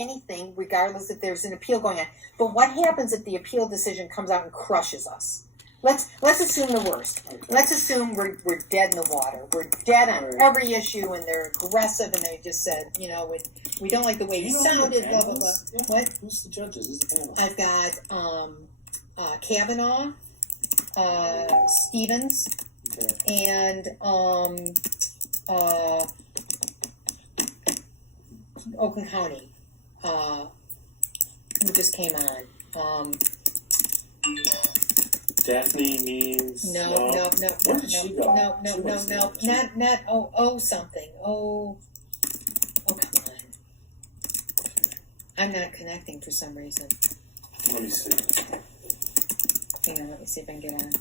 anything, regardless if there's an appeal going on. But what happens if the appeal decision comes out and crushes us? Let's assume the worst. Okay. Let's assume we're dead in the water. We're dead on every issue, and they're aggressive, and they just said, we don't like the way he sounded. Blah blah blah. Yeah. What? Who's the judges? Who's the panel? I've got Kavanaugh, Stevens, and Oakland County, who just came on. Daphne means no, Where did she go? not something. Oh, come on. I'm not connecting for some reason. Let me see. Hang on, let me see if I can get on.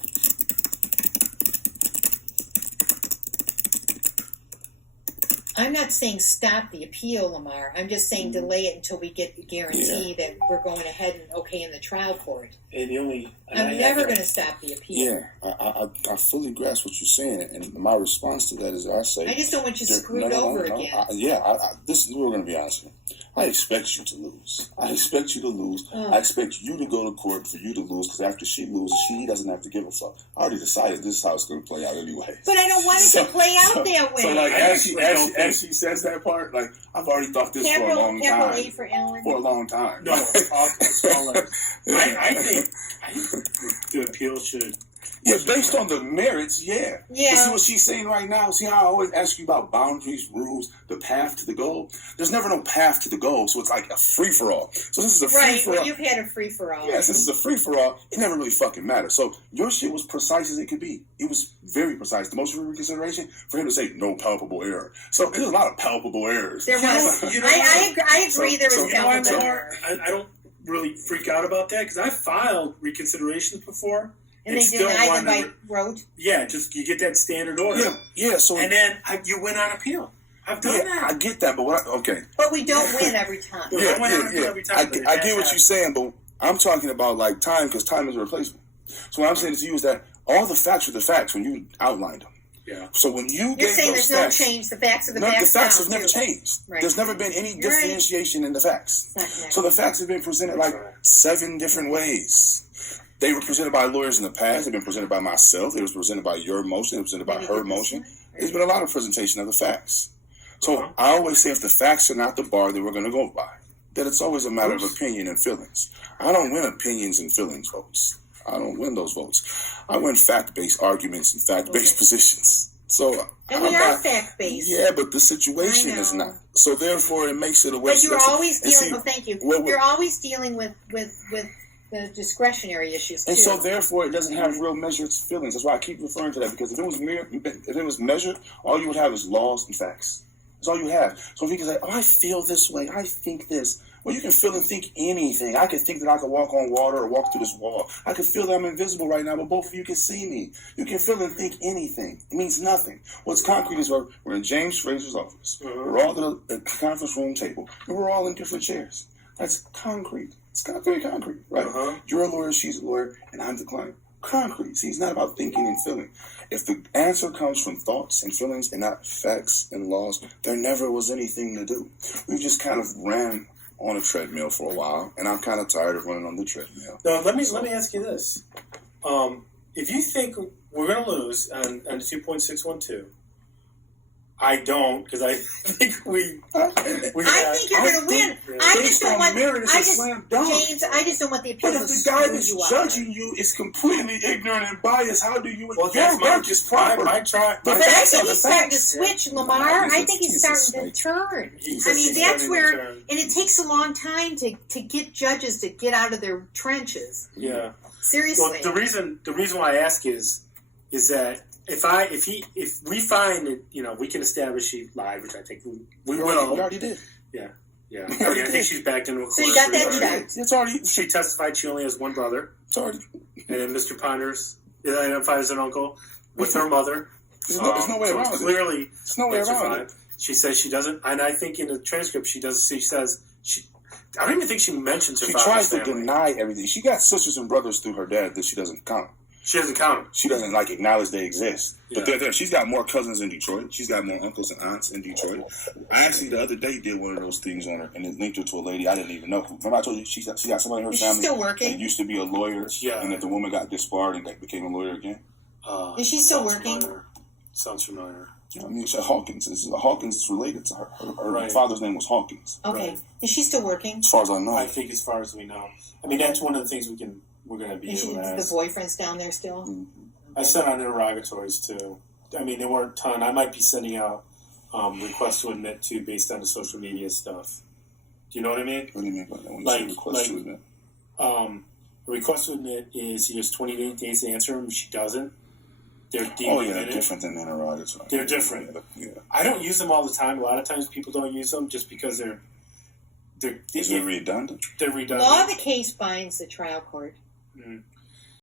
I'm not saying stop the appeal, Lamar. I'm just saying delay it until we get the guarantee that we're going ahead and okay in the trial court. And I'm never going to stop the appeal. Yeah, I fully grasp what you're saying, and my response to that is I just don't want you screwed over again. This is we're going to be honest here. I expect you to lose. I expect you to lose. I expect you to go to court for you to lose, because after she loses, she doesn't have to give a fuck. I already decided this is how it's going to play out anyway. But I don't want it to play out that way. So, like, as she says that part, like, I've already thought this for a long time. A for Ellen. For a long time. No, it's all letters. I think the appeal should. Yeah, based on the merits, yeah. Yeah. But see what she's saying right now? See how I always ask you about boundaries, rules, the path to the goal? There's never no path to the goal, so it's like a free-for-all. So this is a free-for-all. Right, well, you've had a free-for-all. Yes, this is a free-for-all. It never really fucking matters. So your shit was precise as it could be. It was very precise. The motion for reconsideration, for him to say no palpable error. So there's a lot of palpable errors. There was. I agree there was palpable error. I don't really freak out about that, because I filed reconsiderations before. And they denied them by rote? Yeah, just you get that standard order. Yeah. So and then you win on appeal. I've done that. I get that, but okay. But we don't win every time. Every time. I get what you're saying, but I'm talking about like time, because time is a replacement. So what I'm saying to you is that all the facts are the facts when you outlined them. Yeah. So when you You're saying those there's facts, no change. The facts are the facts. The facts have never changed. Right. There's never been any differentiation in the facts. So the facts have been presented like 7 different ways. They were presented by lawyers in the past. They've been presented by myself. They were presented by your motion. They were presented by her motion. There's been a lot of presentation of the facts. So I always say if the facts are not the bar that we're going to go by, that it's always a matter of opinion and feelings. I don't win opinions and feelings votes. I don't win those votes. I win fact-based arguments and fact-based positions. So and we are fact-based. Yeah, but the situation is not. So therefore, it makes it a waste. But you're always dealing. Thank you. You're always dealing with the discretionary issues too. And so therefore it doesn't have real measured feelings. That's why I keep referring to that, because if it was measured, all you would have is laws and facts. That's all you have. So if you can say, I feel this way, I think this. Well, you can feel and think anything. I could think that I could walk on water or walk through this wall. I could feel that I'm invisible right now, but both of you can see me. You can feel and think anything. It means nothing. What's concrete is we're in James Fraser's office. We're all at the conference room table, and we're all in different chairs. That's concrete. It's very concrete, right? You're a lawyer, she's a lawyer, and I'm the client. Concrete. See, it's not about thinking and feeling. If the answer comes from thoughts and feelings and not facts and laws, there never was anything to do. We just kind of ran on a treadmill for a while, and I'm kind of tired of running on the treadmill. No, let me ask you this. If you think we're going to lose on 2.612, I don't, because I think we I think you're going to win. I just don't want. James, I just don't want the appeal. But if the guy that's judging you is completely ignorant and biased, how do you? Well, your work is proper. But I think he's starting to switch, Lamar. I think he's starting to turn. I mean, that's where, and it takes a long time to get judges to get out of their trenches. Yeah. Seriously. Well, the reason why I ask is that if we find that we can establish she lied, which I think we will. We already did. Yeah. I think she's backed into a court. So you got that checked. It's already. She testified she only has one brother. It's already. And then Mr. Ponders identified as an uncle with her mother. There's no way around it. Clearly, there's no way around it. She says she doesn't, and I think in the transcript she does. She says she. I don't even think she mentions her father's family. She tries to deny everything. She got sisters and brothers through her dad that she doesn't count. She doesn't count. She doesn't like acknowledge they exist. But Yeah. they're there. She's got more cousins in Detroit. She's got more uncles and aunts in Detroit. I actually the other day did one of those things on her and it linked her to a lady I didn't even know. Remember I told you she got somebody in her Is she family still that working? used to be a lawyer, Yeah. and that the woman got disbarred and became a lawyer again. Is she still sounds working? Familiar. Sounds familiar. I mean, she Hawkins. Hawkins is related to her. Her Right. father's name was Hawkins. Okay. Right. Is she still working? As far as I know. I think as far as we know. I mean, that's one of the things we're going to be Is able to the ask. boyfriend's down there still? I sent out interrogatories too. I mean, there weren't a ton. I might be sending out requests to admit too based on the social media stuff. Do you know what I mean? What do you mean by that? When you Like- say request to admit? A request to admit is he has 28 days to answer them. If she doesn't, they're deemed Oh yeah, admitted. different than interrogatory. They're different. Yeah. I don't use them all the time. A lot of times people don't use them just because they're Is it redundant? redundant. Law of the case binds the trial court.